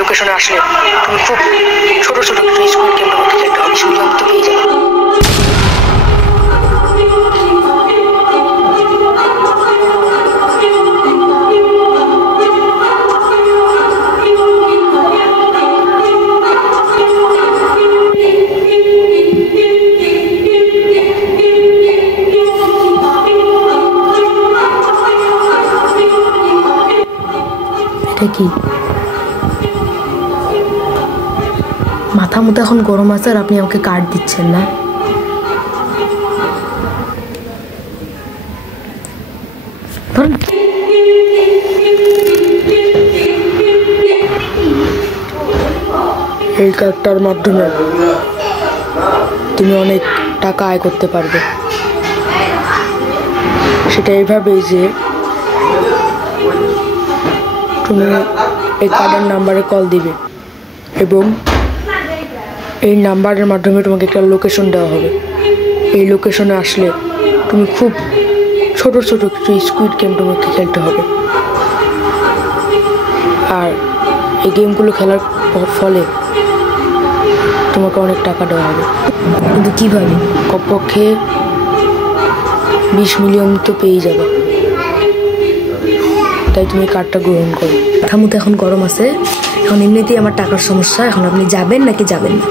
লোকেশনে আসলে তুমি খুব ছোট ছোট কিছু স্কুল কেন্দ্র খেলতে হবে, শুনলাম তো পেয়ে যাবে। কি মাথা মতো এখন গরম আছে আর আপনি আমাকে কার্ড দিচ্ছেন না? এই কার্ডটার মাধ্যমে তুমি অনেক টাকা আয় করতে পারবে। সেটা এইভাবেই যে তুমি এই কার্ডের নাম্বারে কল দিবে এবং এই নাম্বারের মাধ্যমে তোমাকে একটা লোকেশন দেওয়া হবে। এই লোকেশনে আসলে তুমি খুব ছোট ছোট কিছু স্কুইড গেম তোমাকে খেলতে হবে। আর এই গেমগুলো খেলার ফলে তোমাকে অনেক টাকা দেওয়া হবে। কিন্তু কীভাবে? কমপক্ষে 20 মিলিয়ন তো পেয়ে যাবে। তাই তুমি কার্ডটা গ্রহণ করো। মাথা মতো এখন গরম আছে, এখন এমনিতেই আমার টাকার সমস্যা। এখন আপনি যাবেন নাকি যাবেন না?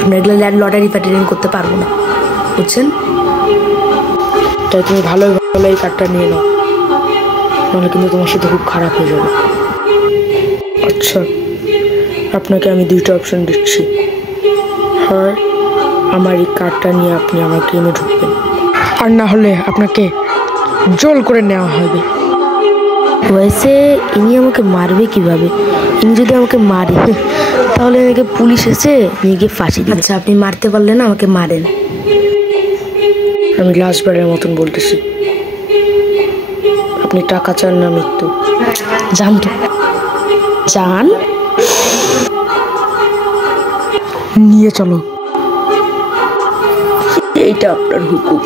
আপনি এগুলো লটারি ফ্যাটারি করতে পারবো না, বুঝছেন? তাই তুমি ভালো ভালো এই কার্ডটা নিয়ে নাও, নাহলে কিন্তু তোমার সাথে খুব খারাপ হয়ে যাবে। আচ্ছা, আপনাকে আমি 2টা অপশন দিচ্ছি। হয় আমার এই কার্ডটা নিয়ে আপনি আমার গেমে ঢুকবেন, আর না হলে আপনাকে জল করে নেওয়া হবে। ওয়েসে ইনি আমাকে মারবে কিভাবে? ইনি যদি আমাকে মারে তাহলে আমাকে পুলিশ এসে নিয়ে ফাঁসি দিবে। আচ্ছা, আপনি মারতে পারলেন না, আমাকে মারেন। আমি লাস্টবারের মতন বলতেছি, আপনি টাকা চান না মৃত্যু? যান তো, যান, নিয়ে চলো। এইটা আপনার হুকুম।